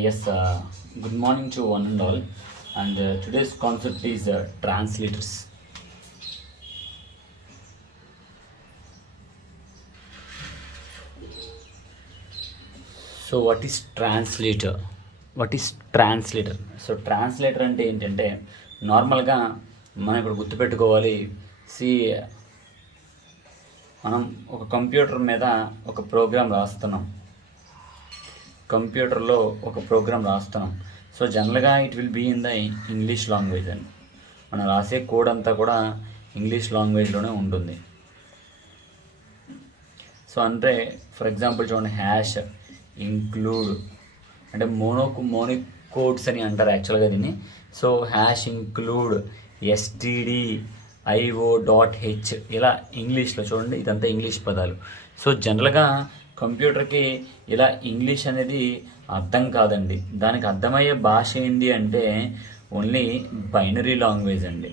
Yes, good morning to one and all. And today's concept is translators. So, what is translator? What is translator? So translator అంటే ఏంటంటే నార్మల్గా మనం ఇప్పుడు గుర్తుపెట్టుకోవాలి. C మనం ఒక కంప్యూటర్ మీద ఒక ప్రోగ్రామ్ రాస్తున్నాం. కంప్యూటర్లో ఒక ప్రోగ్రామ్ రాస్తున్నాం. సో జనరల్గా it will be in the English language అండి. మనం రాసే కోడ్ అంతా కూడా ఇంగ్లీష్ లాంగ్వేజ్లోనే ఉంటుంది. సో అంటే ఫర్ ఎగ్జాంపుల్ చూడండి, హ్యాష్, ఇంక్లూడ్ అంటే మోనిక్ కోడ్స్ అని అంటారు యాక్చువల్గా దీన్ని. So hash, include, STD, IO.H ఇలా ఇంగ్లీష్లో చూడండి, ఇదంతా ఇంగ్లీష్ పదాలు. సో జనరల్గా కంప్యూటర్కి ఇలా ఇంగ్లీష్ అనేది అర్థం కాదండి. దానికి అర్థమయ్యే భాష ఏంటి అంటే ఓన్లీ బైనరీ లాంగ్వేజ్ అండి.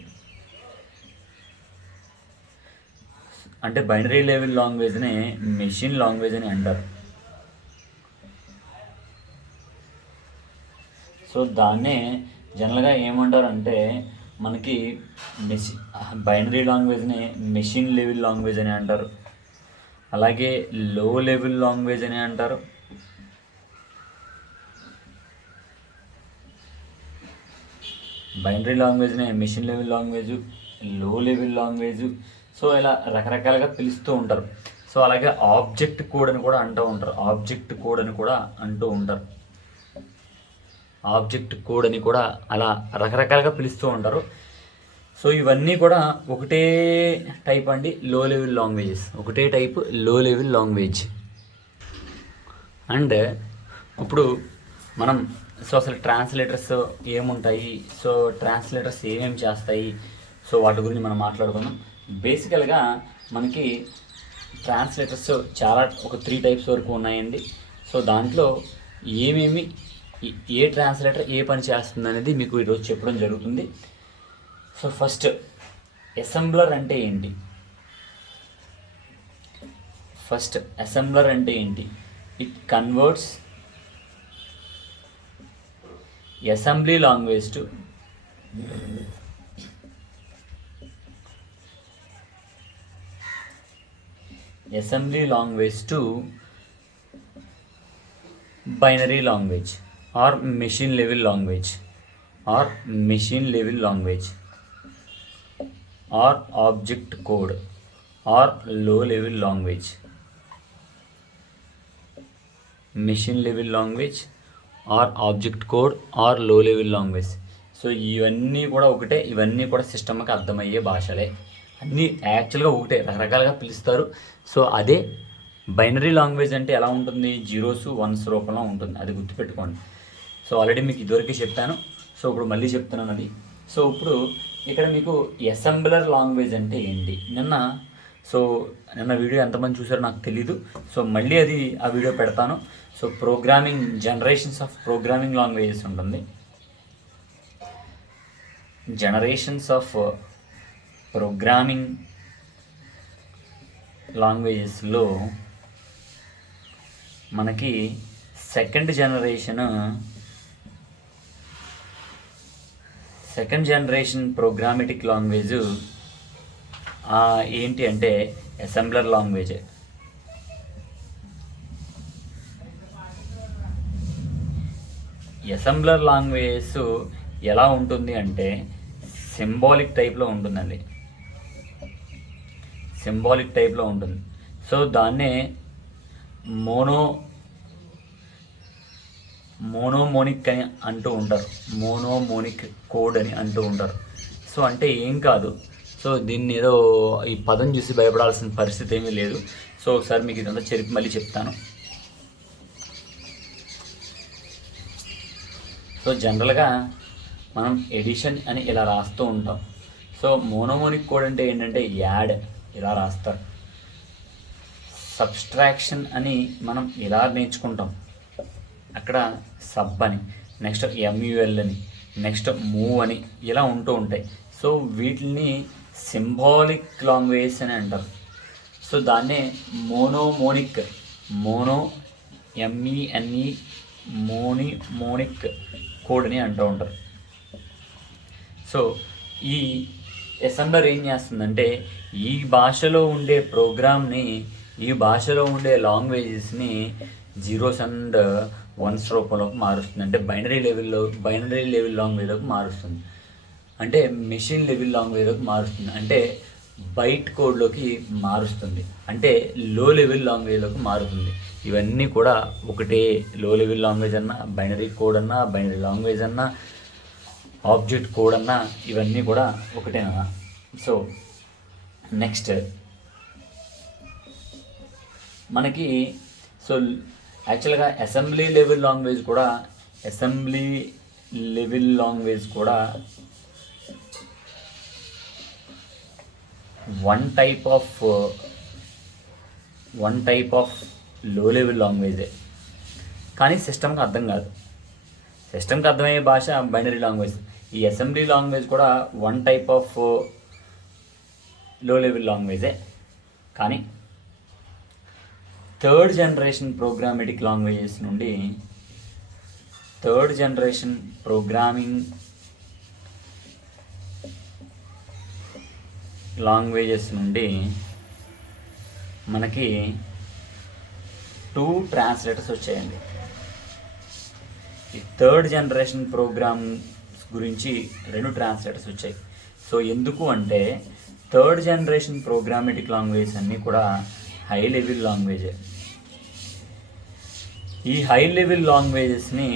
అంటే బైనరీ లెవెల్ లాంగ్వేజ్నే మెషిన్ లాంగ్వేజ్ అని అంటారు. సో దాన్నే జనరల్గా ఏమంటారంటే మనకి బైనరీ లాంగ్వేజ్ని మెషిన్ లెవెల్ లాంగ్వేజ్ అని అంటారు. అలాగే లో లెవెల్ లాంగ్వేజ్ అని అంటారు. బైనరీ లాంగ్వేజ్ని మెషిన్ లెవెల్ లాంగ్వేజ్, లో లెవెల్ లాంగ్వేజ్, సో ఇలా రకరకాలుగా పిలుస్తూ ఉంటారు. సో అలాగే ఆబ్జెక్ట్ కోడ్ అని కూడా అంటూ ఉంటారు. ఆబ్జెక్ట్ కోడ్ అని కూడా అంటూ ఉంటారు. ఆబ్జెక్ట్ కోడ్ అని కూడా అలా రకరకాలుగా పిలుస్తూ ఉంటారు. సో ఇవన్నీ కూడా ఒకటే టైప్ అండి, లో లెవెల్ లాంగ్వేజెస్. ఒకటే టైప్ లో లెవెల్ లాంగ్వేజ్. అండ్ ఇప్పుడు మనం అసలు ట్రాన్స్లేటర్స్ ఏముంటాయి, సో ట్రాన్స్లేటర్స్ ఏమేమి చేస్తాయి, సో వాటి గురించి మనం మాట్లాడుకుందాం. బేసికల్గా మనకి ట్రాన్స్లేటర్స్ చాలా ఒక 3 టైప్స్ వరకు ఉన్నాయండి. సో దాంట్లో ఏమేమి ఏ ట్రాన్స్లేటర్ ఏ పని చేస్తుంది అనేది మీకు ఈరోజు చెప్పడం జరుగుతుంది. సో ఫస్ట్, అసెంబ్లర్ అంటే ఏంటి? It converts assembly language to binary language or machine level language or object code or low level language. Machine level language or object code or low level language. So ఇవన్నీ కూడా ఒకటే, ఇవన్నీ కూడా సిస్టమ్కి అర్థమయ్యే భాషలే. అన్నీ యాక్చువల్గా ఒకటే, రకరకాలుగా పిలుస్తారు. సో అదే బైనరీ లాంగ్వేజ్ అంటే ఎలా ఉంటుంది, 0s 1s రూపంలో ఉంటుంది, అది గుర్తుపెట్టుకోండి. సో ఆల్రెడీ మీకు ఇదివరకే చెప్పాను, సో ఇప్పుడు మళ్ళీ చెప్తున్నాను అది. సో ఇప్పుడు ఇక్కడ మీకు అసెంబ్లర్ లాంగ్వేజ్ అంటే ఏంటి, నిన్న వీడియో ఎంతమంది చూసారో నాకు తెలీదు. సో మళ్ళీ ఆ వీడియో పెడతాను. So programming, generations of programming languages ఉంటుంది. జనరేషన్స్ ఆఫ్ ప్రోగ్రామింగ్ లాంగ్వేజెస్లో మనకి సెకండ్ జనరేషన్ ప్రోగ్రామెటిక్ లాంగ్వేజ్ ఏంటి అంటే అసెంబ్లర్ లాంగ్వేజ్. అసెంబ్లర్ లాంగ్వేజ్ ఎలా ఉంటుంది అంటే సింబాలిక్ టైప్లో ఉంటుందండి. సింబాలిక్ టైప్లో ఉంటుంది. సో దాన్నే మోనోమోనిక్ అని అంటూ ఉంటారు. మోనోమోనిక్ కోడ్ అని అంటూ ఉంటారు. సో అంటే ఏం కాదు. సో దీన్ని ఏదో ఈ పదం చూసి భయపడాల్సిన పరిస్థితి ఏమీ లేదు. సో ఒకసారి మీకు ఇదంతా మళ్ళీ చెప్తాను. సో జనరల్గా మనం ఎడిషన్ అని ఇలా రాస్తూ ఉంటాం. సో మోనోమోనిక్ కోడ్ అంటే ఏంటంటే యాడ్ ఇలా రాస్తారు. సబ్స్ట్రాక్షన్ అని మనం ఇలా నేర్చుకుంటాం. అక్కడ సబ్ అని, నెక్స్ట్ MUL అని, నెక్స్ట్ మూవ్ అని ఇలా ఉంటూ ఉంటాయి. సో వీటిని సింబాలిక్ లాంగ్వేజ్ అని అంటారు. సో దాన్నే మోనోమోనిక్, MENE మోనిక్ కోడ్ని అంటూ ఉంటారు. సో ఈ అసెంబ్లర్ ఏం చేస్తుందంటే ఈ భాషలో ఉండే ప్రోగ్రామ్ని, ఈ భాషలో ఉండే లాంగ్వేజెస్ని జీరోస్ అండ్ వన్స్ రూపంలోకి మారుస్తుంది. అంటే బైనరీ లెవెల్ లాంగ్వేజ్లోకి మారుస్తుంది. అంటే మెషిన్ లెవెల్ లాంగ్వేజ్లోకి మారుస్తుంది. అంటే బైట్ కోడ్లోకి మారుస్తుంది. అంటే లో లెవెల్ లాంగ్వేజ్లోకి మారుతుంది. ఇవన్నీ కూడా ఒకటే. లో లెవెల్ లాంగ్వేజ్ అన్నా, బైనరీ కోడ్ అన్నా, బైనరీ లాంగ్వేజ్ అన్నా, ఆబ్జెక్ట్ కోడ్ అన్నా, ఇవన్నీ కూడా ఒకటేనా. సో నెక్స్ట్ మనకి యాక్చువల్గా అసెంబ్లీ లెవెల్ లాంగ్వేజ్ కూడా వన్ టైప్ ఆఫ్ లో లెవెల్ లాంగ్వేజే. కానీ సిస్టమ్కి అర్థం కాదు. సిస్టమ్కి అర్థమయ్యే భాష బైనరీ లాంగ్వేజ్. ఈ అసెంబ్లీ లాంగ్వేజ్ కూడా వన్ టైప్ ఆఫ్ లో లెవెల్ లాంగ్వేజే. కానీ థర్డ్ జనరేషన్ ప్రోగ్రామేటిక్ లాంగ్వేజెస్ నుండి, థర్డ్ జనరేషన్ ప్రోగ్రామింగ్ లాంగ్వేజెస్ నుండి మనకి 2 ట్రాన్స్లేటర్స్ వచ్చాయండి. ఈ థర్డ్ జనరేషన్ ప్రోగ్రామ్స్ గురించి 2 ట్రాన్స్లేటర్స్ వచ్చాయి. సో ఎందుకు అంటే థర్డ్ జనరేషన్ ప్రోగ్రామేటిక్ లాంగ్వేజెస్ అన్నీ కూడా హై లెవెల్ లాంగ్వేజే. ఈ హై లెవెల్ లాంగ్వేజెస్ని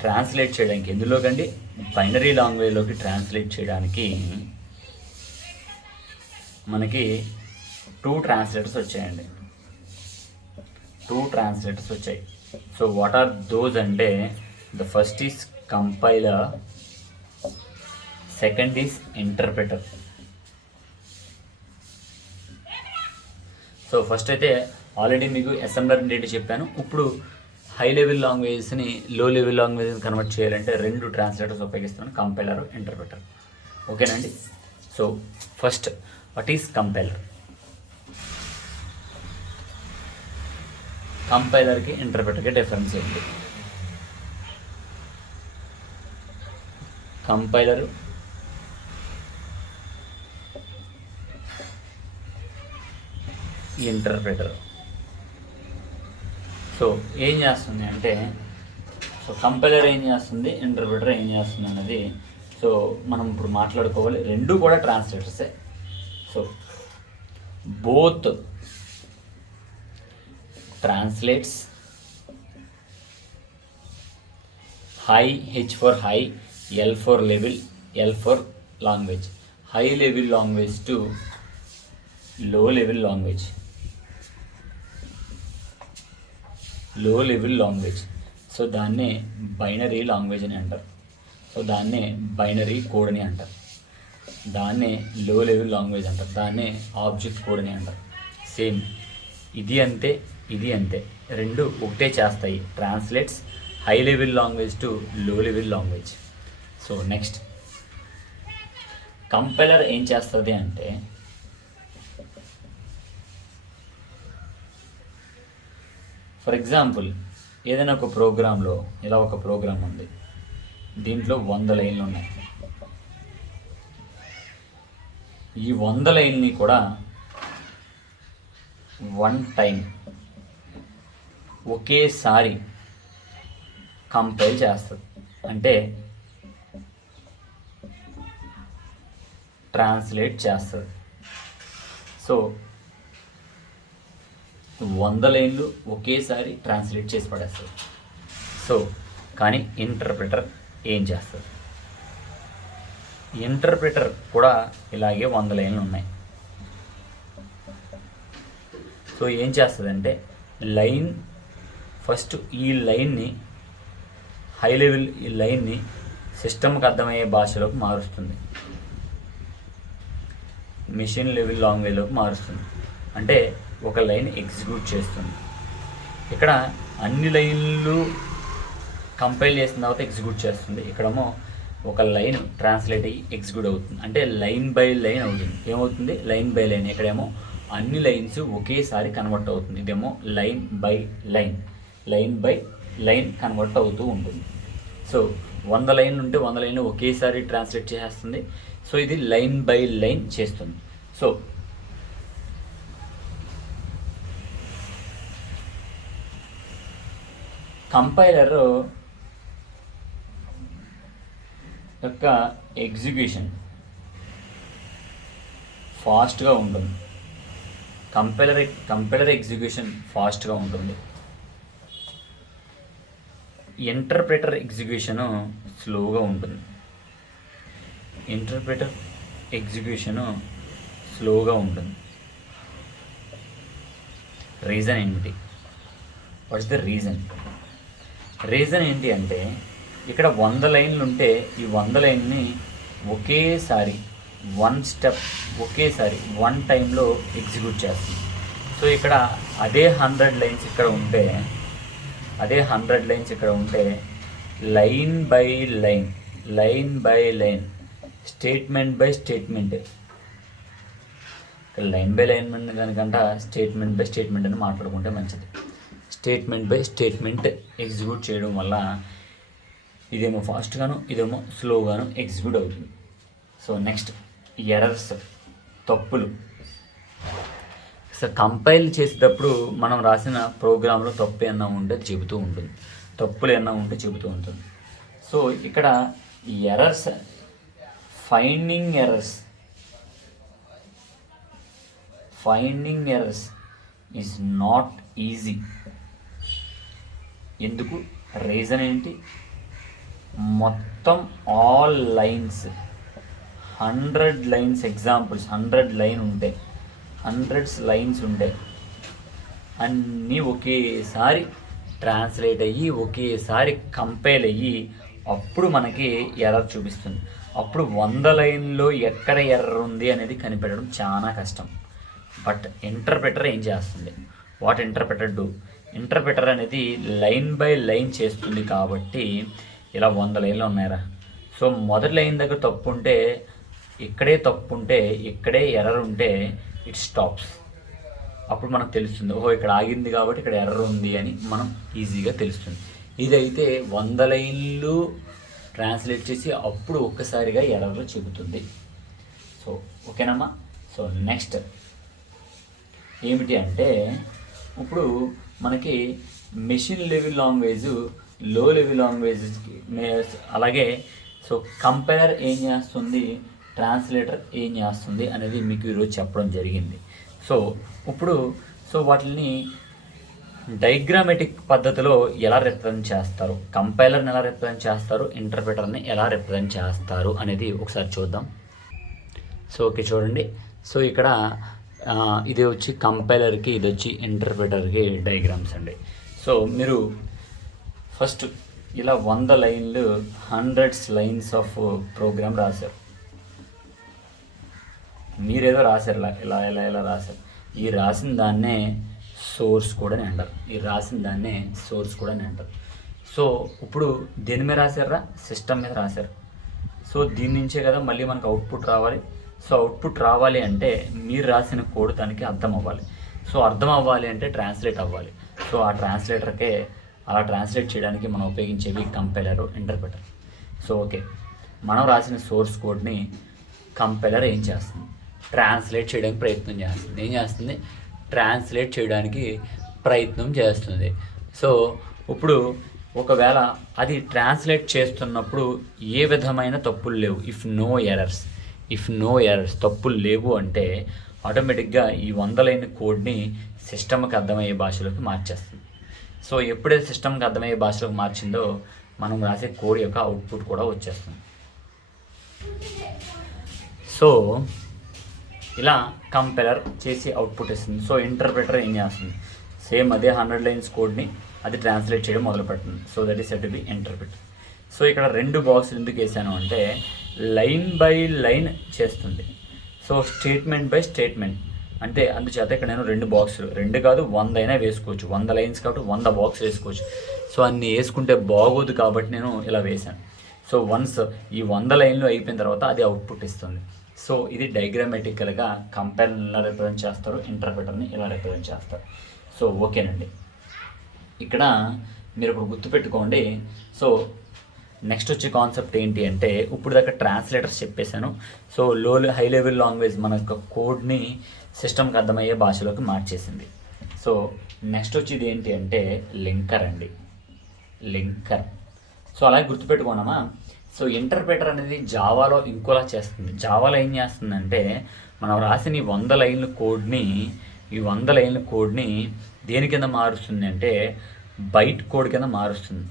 ట్రాన్స్లేట్ చేయడానికి, ఎందులోకండి బైనరీ లాంగ్వేజ్లోకి ట్రాన్స్లేట్ చేయడానికి మనకి 2 ట్రాన్స్లేటర్స్ వచ్చాయండి. 2 ట్రాన్స్లేటర్స్ వచ్చాయి. సో వాట్ ఆర్ దోస్ అంటే the first is compiler, second is interpreter. So first అయితే ఆల్రెడీ మీకు అసెంబ్లర్ డేట్ చెప్పాను. ఇప్పుడు హై లెవెల్ లాంగ్వేజెస్ని లో లెవెల్ లాంగ్వేజ్ని కన్వర్ట్ చేయాలంటే 2 ట్రాన్స్లేటర్స్ ఉపయోగిస్తున్నాను, కంపైలర్, ఇంటర్ప్రెటర్. ఓకేనండి. So first what is compiler? కంపైలర్కి ఇంటర్ప్రెటర్కి డిఫరెన్స్ ఏంటి? Compiler interpreter. సో ఏం చేస్తుంది అంటే, కంపైలర్ ఏం చేస్తుంది, ఇంటర్ప్రెటర్ ఏం చేస్తుంది అన్నది మనం ఇప్పుడు మాట్లాడుకోవాలి. 2 కూడా ట్రాన్స్లేటర్సే. So both translates high, H for high, L for level, L for language, high level language to low level language, low level language. So దాన్నే బైనరీ లాంగ్వేజ్ అని అంటారు. సో దాన్నే బైనరీ కోడ్ అని అంటారు. దాన్నే లో లెవెల్ లాంగ్వేజ్ అంటారు. దాన్నే ఆబ్జెక్ట్ కోడ్ అని అంటారు. సేమ్ ఇది అంతే, ఇది అంతే, 2 ఒకటే చేస్తాయి. Translates high level language to లో level language. So next compiler ఏం చేస్తుంది అంటే, ఫర్ ఎగ్జాంపుల్ ఏదైనా ఒక ప్రోగ్రాంలో, ఇలా ఒక ప్రోగ్రామ్ ఉంది, దీంట్లో 100 లైన్లు ఉన్నాయి. ఈ 100 లైన్ని కూడా వన్ టైం ఒకేసారి కంపైల్ చేస్తుంది. అంటే ట్రాన్స్లేట్ చేస్తుంది. సో 100 లైన్లు ఒకేసారి ట్రాన్స్లేట్ చేసి పడేస్తుంది. సో కానీ ఇంటర్ప్రెటర్ ఏం చేస్తుంది? ఇంటర్ప్రెటర్ కూడా ఇలాగే 100 లైన్లు ఉన్నాయి. సో ఏం చేస్తుందంటే ఫస్ట్ ఈ లైన్ని, హై లెవెల్ ఈ లైన్ని సిస్టమ్కి అర్థమయ్యే భాషలోకి మారుస్తుంది, మెషిన్ లెవెల్ లాంగ్వేజ్లోకి మారుస్తుంది. అంటే ఒక లైన్ ఎగ్జిక్యూట్ చేస్తుంది. ఇక్కడ అన్ని లైన్లు కంపైల్ చేసిన తర్వాత ఎగ్జిక్యూట్ చేస్తుంది. ఇక్కడేమో ఒక లైన్ ట్రాన్స్లేట్ అయ్యి ఎగ్జిక్యూట్ అవుతుంది. అంటే లైన్ బై లైన్ అవుతుంది. ఏమవుతుంది? Line by line. ఇక్కడేమో అన్ని లైన్స్ ఒకేసారి కన్వర్ట్ అవుతుంది. ఇదేమో line by line, line by line convert అవుతూ ఉంటుంది. సో 100 లైన్లు ఉంటే 100 లైన్లు ఒకేసారి ట్రాన్స్లేట్ చేసేస్తుంది. సో ఇది లైన్ బై లైన్ చేస్తుంది. సో కంపైలర్ యొక్క ఎగ్జిక్యూషన్ ఫాస్ట్గా ఉంటుంది. కంపైలర్ ఎగ్జిక్యూషన్ ఫాస్ట్గా ఉంటుంది. ఇంటర్ప్రెటర్ ఎగ్జిక్యూషను స్లోగా ఉంటుంది. ఇంటర్ప్రెటర్ ఎగ్జిక్యూషను స్లోగా ఉంటుంది. రీజన్ ఏంటి? What is the reason? Reason ఏంటి అంటే ఇక్కడ 100 లైన్లు ఉంటే ఈ 100 లైన్ని ఒకేసారి ఒకేసారి వన్ టైంలో ఎగ్జిక్యూట్ చేస్తుంది. సో ఇక్కడ అదే 100 లైన్స్ ఇక్కడ ఉంటే line by line statement by statement, line by line కనుకంట స్టేట్మెంట్ బై స్టేట్మెంట్ అని మాట్లాడుకుంటే మంచిది. స్టేట్మెంట్ బై స్టేట్మెంట్ ఎగ్జిక్యూట్ చేయడం వల్ల ఇదేమో ఫాస్ట్గాను ఇదేమో స్లోగాను ఎగ్జిక్యూట్ అవుతుంది. సో నెక్స్ట్ ఎర్రర్స్, తప్పులు. సో కంపైల్ చేసేటప్పుడు మనం రాసిన ప్రోగ్రాంలో తప్పు ఏమన్నా ఉంటే చెబుతూ ఉంటుంది, తప్పులు ఏమన్నా ఉంటే చెబుతూ ఉంటుంది. సో ఇక్కడ errors, finding errors is not easy. ఎందుకు? రీజన్ ఏంటి? మొత్తం all lines 100 lines examples 100 lines ఉంటాయి అన్నీ ఒకేసారి ట్రాన్స్లేట్ అయ్యి ఒకేసారి కంపైల్ అయ్యి అప్పుడు మనకి ఎర్రర్ చూపిస్తుంది. అప్పుడు 100 లైన్లో ఎక్కడ ఎర్రర్ ఉంది అనేది కనిపెట్టడం చాలా కష్టం. బట్ ఇంటర్ప్రెటర్ ఏం చేస్తుంది? What interpreter do? ఇంటర్ప్రెటర్ అనేది లైన్ బై లైన్ చేస్తుంది. కాబట్టి ఇలా 100 లైన్లు ఉన్నాయరా, సో మొదటి లైన్ దగ్గర తప్పు ఉంటే ఇక్కడే ఎర్రర్ ఉంటే ఇట్ స్టాప్స్. అప్పుడు మనకు తెలుస్తుంది, ఓహో ఇక్కడ ఆగింది కాబట్టి ఇక్కడ ఎర్రర్ ఉంది అని మనం ఈజీగా తెలుస్తుంది. ఇదైతే 100 లైన్లు ట్రాన్స్లేట్ చేసి అప్పుడు ఒక్కసారిగా ఎర్రర్లు చెబుతుంది. సో ఓకేనమ్మా. సో నెక్స్ట్ ఏమిటి అంటే ఇప్పుడు మనకి మెషిన్ లెవెల్ లాంగ్వేజ్, లో లెవెల్ లాంగ్వేజ్కి అలాగే సో కంపైలర్ ఏం చేస్తుంది, ట్రాన్స్లేటర్ ఏం చేస్తుంది అనేది మీకు ఈరోజు చెప్పడం జరిగింది. సో ఇప్పుడు వాటిని డయాగ్రామెటిక్ పద్ధతిలో ఎలా రిప్రజెంట్ చేస్తారు, కంపైలర్ని ఎలా రిప్రజెంట్ చేస్తారు, ఇంటర్ప్రెటర్ని ఎలా రిప్రజెంట్ చేస్తారు అనేది ఒకసారి చూద్దాం. సో ఓకే చూడండి. సో ఇక్కడ ఇది వచ్చి కంపైలర్కి, ఇది వచ్చి ఇంటర్ప్రెటర్కి డయాగ్రామ్స్ అండి. సో మీరు ఫస్ట్ ఇలా 100 లైన్లు 100 లైన్స్ ఆఫ్ ప్రోగ్రామ్ రాశారు. మీరేదో రాశారు, ఇలా రాశారు. ఈ రాసిన దాన్నే సోర్స్ కూడా అంటారు. సో ఇప్పుడు దేని మీద రాశారా? సిస్టమ్ మీద రాశారు. సో దీని నుంచే కదా మళ్ళీ మనకు అవుట్పుట్ రావాలి. సో అవుట్పుట్ రావాలి అంటే మీరు రాసిన కోడ్ దానికి అర్థం అవ్వాలి. సో అర్థం అవ్వాలి అంటే ట్రాన్స్లేట్ అవ్వాలి. సో ఆ ట్రాన్స్లేటర్కే అలా ట్రాన్స్లేట్ చేయడానికి మనం ఉపయోగించేవి కంపైలర్, ఇంటర్ప్రెటర్. సో ఓకే, మనం రాసిన సోర్స్ కోడ్ని కంపైలర్ ఏం చేస్తుంది? ట్రాన్స్లేట్ చేయడానికి ప్రయత్నం చేస్తుంది. సో ఇప్పుడు ఒకవేళ అది ట్రాన్స్లేట్ చేస్తున్నప్పుడు ఏ విధమైన తప్పులు లేవు, ఇఫ్ నో ఎర్రర్స్ తప్పులు లేవు అంటే ఆటోమేటిక్గా ఈ 100 లైన్ కోడ్ని సిస్టమ్కి అర్థమయ్యే భాషలోకి మార్చేస్తుంది. సో ఎప్పుడైతే సిస్టమ్కి అర్థమయ్యే భాషలోకి మార్చిందో మనం రాసే కోడ్ యొక్క అవుట్పుట్ కూడా వచ్చేస్తుంది. సో ఇలా కంపైలర్ చేసి అవుట్పుట్ ఇస్తుంది. సో ఇంటర్ప్రెటర్ ఏం చేస్తుంది? సేమ్ అదే 100 లైన్స్ కోడ్ని అది ట్రాన్స్లేట్ చేయడం మొదలు పెడుతుంది. So that is said to be interpreter. So ఇక్కడ 2 బాక్సులు ఎందుకు వేసాను అంటే లైన్ బై లైన్ చేస్తుంది. సో స్టేట్మెంట్ బై స్టేట్మెంట్ అంటే అందుచేత ఇక్కడ నేను 2 బాక్సులు, 2 కాదు 100 అయినా వేసుకోవచ్చు. 100 లైన్స్ కాబట్టి 100 బాక్స్ వేసుకోవచ్చు. సో అన్ని వేసుకుంటే బాగోదు కాబట్టి నేను ఇలా వేశాను. సో వన్స్ ఈ 100 లైన్లు అయిపోయిన తర్వాత అది అవుట్పుట్ ఇస్తుంది. సో ఇది డయాగ్రామెటికల్గా కంపైలర్ని ఎలా రిప్రజెంట్ చేస్తారు, ఇంటర్ప్రెటర్ని ఎలా రిప్రజెంట్ చేస్తారు. సో ఓకేనండి. ఇక్కడ మీరు ఇప్పుడు గుర్తుపెట్టుకోండి. సో నెక్స్ట్ వచ్చే కాన్సెప్ట్ ఏంటి అంటే, ఇప్పుడు దాకా ట్రాన్స్లేటర్స్ చెప్పేశాను. సో హై లెవెల్ లాంగ్వేజ్ మన యొక్క కోడ్ని సిస్టమ్కి అర్థమయ్యే భాషలోకి మార్చేసింది. సో నెక్స్ట్ వచ్చేది ఏంటి అంటే లింకర్ అండి, లింకర్. సో అలాగే గుర్తుపెట్టుకున్నామా. సో ఇంటర్ప్రెటర్ అనేది జావాలో ఇంకోలా చేస్తుంది. జావాలో ఏం చేస్తుందంటే, మనం రాసిన ఈ 100 లైన్ల కోడ్ని దేని కింద మారుస్తుంది అంటే బైట్ కోడ్ కింద మారుస్తుంది.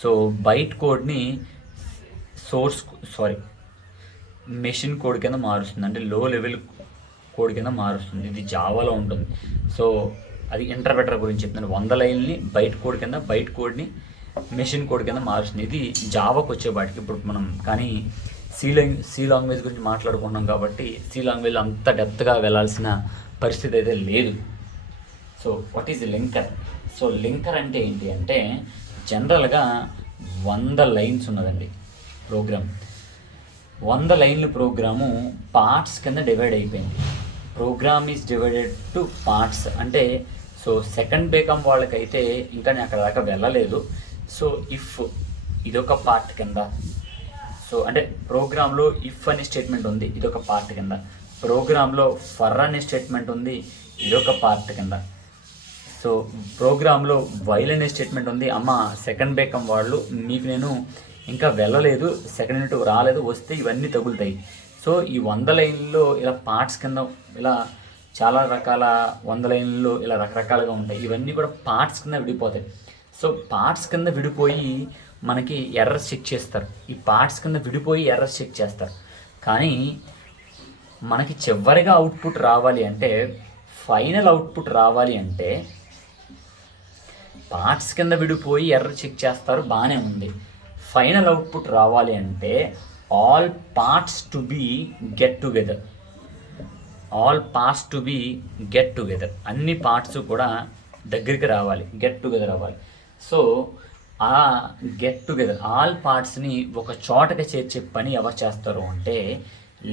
సో బైట్ కోడ్ని మెషిన్ కోడ్ కింద మారుస్తుంది, అంటే లో లెవెల్ కోడ్ కింద మారుస్తుంది. ఇది జావాలో ఉంటుంది. సో అది ఇంటర్ప్రెటర్ గురించి చెప్తున్నాను. 100 లైన్ని బైట్ కోడ్ కింద, బైట్ కోడ్ని మెషిన్ కోడ్ కింద మారుస్తుంది. ఇది జావాకు వచ్చేపాటికి ఇప్పుడు మనం కానీ సి లాంగ్వేజ్ గురించి మాట్లాడుకుంటున్నాం కాబట్టి సి లాంగ్వేజ్ అంత డెప్త్గా వెళ్ళాల్సిన పరిస్థితి అయితే లేదు. So what is linker? So linker అంటే ఏంటి అంటే, జనరల్గా 100 లైన్స్ ఉన్నదండి ప్రోగ్రామ్. 100 లైన్ల ప్రోగ్రాము పార్ట్స్ కింద డివైడ్ అయిపోయింది. Program is divided to parts. అంటే సో సెకండ్ బేకం వాళ్ళకైతే ఇంకా నేను అక్కడ దాకా వెళ్ళలేదు. సో ఇఫ్ ఇదొక పార్ట్ కింద, సో అంటే ప్రోగ్రాంలో ఇఫ్ అనే స్టేట్మెంట్ ఉంది, ఇదొక పార్ట్ కింద. ప్రోగ్రాంలో ఫర్ అనే స్టేట్మెంట్ ఉంది, ఇదొక పార్ట్ కింద. సో ప్రోగ్రాంలో వైల్ అనే స్టేట్మెంట్ ఉంది. అమ్మ సెకండ్ బేకం వాళ్ళు మీకు నేను ఇంకా వెళ్ళలేదు, సెకండ్ యూనిట్ రాలేదు, వస్తే ఇవన్నీ తగులుతాయి. సో ఈ 100 లైన్లో ఇలా పార్ట్స్ కింద ఇలా చాలా రకాల 100 లైన్లు ఇలా రకరకాలుగా ఉంటాయి. ఇవన్నీ కూడా పార్ట్స్ కింద విడిపోతాయి. సో పార్ట్స్ కింద విడిపోయి మనకి ఎర్రర్స్ చెక్ చేస్తారు. ఈ పార్ట్స్ కింద విడిపోయి ఎర్రర్స్ చెక్ చేస్తారు. కానీ మనకి చివరిగా అవుట్పుట్ రావాలి అంటే, ఫైనల్ అవుట్పుట్ రావాలి అంటే పార్ట్స్ కింద విడిపోయి ఎర్రర్ చెక్ చేస్తారు, బాగానే ఉంది. ఫైనల్ అవుట్పుట్ రావాలి అంటే all parts to be get together. అన్ని పార్ట్స్ కూడా దగ్గరికి రావాలి, గెట్ టుగెదర్ అవ్వాలి. సో ఆ గెట్ టుగెదర్ ఆల్ పార్ట్స్ని ఒక చోటకి చేర్చే పని ఎవరు చేస్తారు అంటే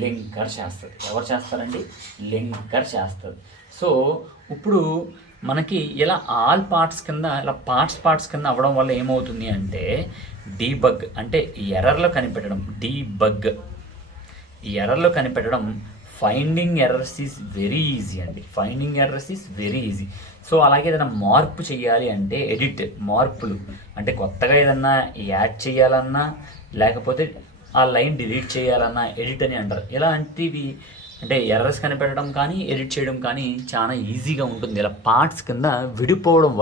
లింకర్ చేస్తుంది. ఎవరు చేస్తారండి? లింకర్ చేస్తుంది. సో ఇప్పుడు మనకి ఇలా ఆల్ పార్ట్స్ కింద ఇలా పార్ట్స్ కింద అవ్వడం వల్ల ఏమవుతుంది అంటే డీబగ్, అంటే ఎర్రర్లో కనిపెట్టడం. ఎర్రర్లో కనిపెట్టడం. Finding errors is very easy అండి. సో అలాగే ఏదైనా మార్పు చేయాలి అంటే మార్పులు అంటే కొత్తగా ఏదన్నా యాడ్ చేయాలన్నా లేకపోతే ఆ లైన్ డిలీట్ చేయాలన్నా ఎడిట్ అని అంటారు. ఇలాంటివి అంటే ఎర్రర్స్ కనిపెట్టడం కానీ ఎడిట్ చేయడం కానీ చాలా ఈజీగా ఉంటుంది ఇలా పార్ట్స్ కింద విడిపోవడం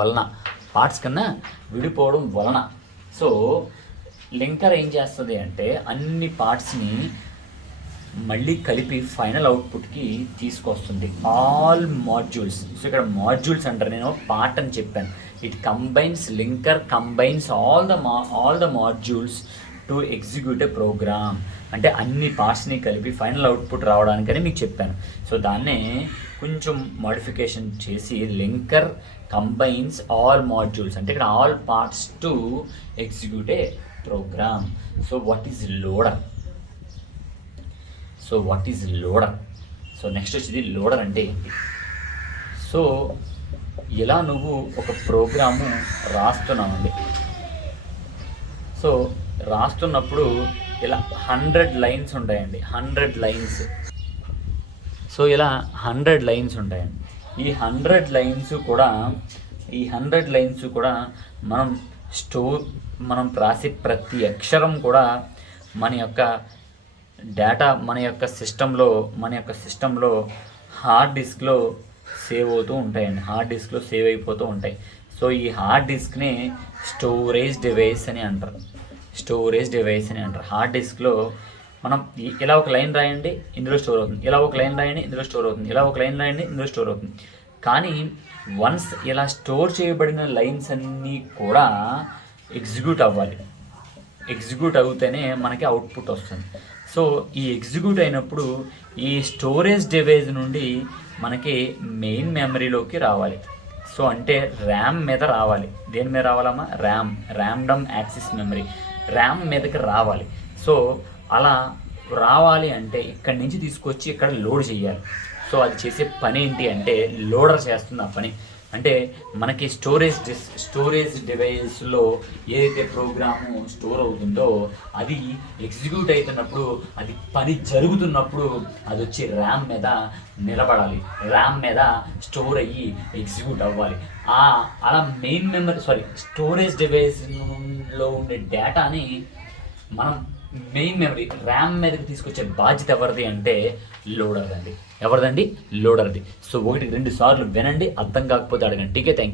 వలన. సో లింకర్ ఏం చేస్తుంది అంటే అన్ని పార్ట్స్ని మళ్ళీ కలిపి ఫైనల్ అవుట్పుట్కి తీసుకొస్తుంది. All modules. సో ఇక్కడ మాడ్యూల్స్ అంటారు, నేను పార్ట్ అని చెప్పాను. Linker combines all the modules to execute a program. అంటే అన్ని పార్ట్స్ని కలిపి ఫైనల్ అవుట్పుట్ రావడానికని మీకు చెప్పాను. సో దాన్నే కొంచెం మోడిఫికేషన్ చేసి లింకర్ కంబైన్స్ ఆల్ మాడ్యూల్స్, అంటే ఇక్కడ all parts to execute a program. So what is loader? So next వచ్చేది లోడర్ అంటే ఏంటి? సో ఇలా నువ్వు ఒక ప్రోగ్రాము రాస్తున్నావండి. సో రాస్తున్నప్పుడు ఇలా 100 లైన్స్ ఉంటాయండి. 100 లైన్స్. సో ఇలా 100 లైన్స్ ఉంటాయండి. ఈ 100 లైన్స్ కూడా మనం రాసే ప్రతి అక్షరం కూడా మన యొక్క డేటా మన యొక్క సిస్టంలో హార్డ్ డిస్క్లో సేవ్ అయిపోతూ ఉంటాయి. సో ఈ హార్డ్ డిస్క్ని స్టోరేజ్ డివైస్ అని అంటారు. హార్డ్ డిస్క్లో మనం ఇలా ఒక లైన్ రాయండి, ఇందులో స్టోర్ అవుతుంది. ఇలా ఒక లైన్ రాయండి, ఇందులో స్టోర్ అవుతుంది. ఇలా ఒక లైన్ రాయండి, ఇందులో స్టోర్ అవుతుంది. కానీ వన్స్ ఇలా స్టోర్ చేయబడిన లైన్స్ అన్నీ కూడా ఎగ్జిక్యూట్ అవుతేనే మనకి అవుట్పుట్ వస్తుంది. సో ఈ ఎగ్జిక్యూట్ అయినప్పుడు ఈ స్టోరేజ్ డివైస్ నుండి మనకి మెయిన్ మెమరీలోకి రావాలి. సో అంటే ర్యామ్ మీద రావాలి. దేని మీద రావాలమ్మా? ర్యామ్డమ్ యాక్సెస్ మెమరీ ర్యామ్ మీదకి రావాలి. సో అలా రావాలి అంటే ఇక్కడి నుంచి తీసుకొచ్చి ఇక్కడ లోడ్ చేయాలి. సో అది చేసే పని ఏంటి అంటే లోడర్ చేస్తుంది ఆ పని. అంటే మనకి స్టోరేజ్ డివైస్లో ఏదైతే ప్రోగ్రాము స్టోర్ అవుతుందో అది ఎగ్జిక్యూట్ అవుతున్నప్పుడు, అది పని జరుగుతున్నప్పుడు అది వచ్చి ర్యామ్ మీద నిలబడాలి, ర్యామ్ మీద స్టోర్ అయ్యి ఎగ్జిక్యూట్ అవ్వాలి. అలా మెయిన్ మెమరీ స్టోరేజ్ డివైస్లో ఉండే డేటాని మనం మెయిన్ మెమరీ ర్యామ్ మీదకి తీసుకొచ్చే బాధ్యత ఎవరిది అంటే లోడర్ది. ఎవరిదండి? లోడర్ది. సో 1-2 సార్లు వినండి, అర్థం కాకపోతే అడగండి. టీకే, థ్యాంక్ యూ.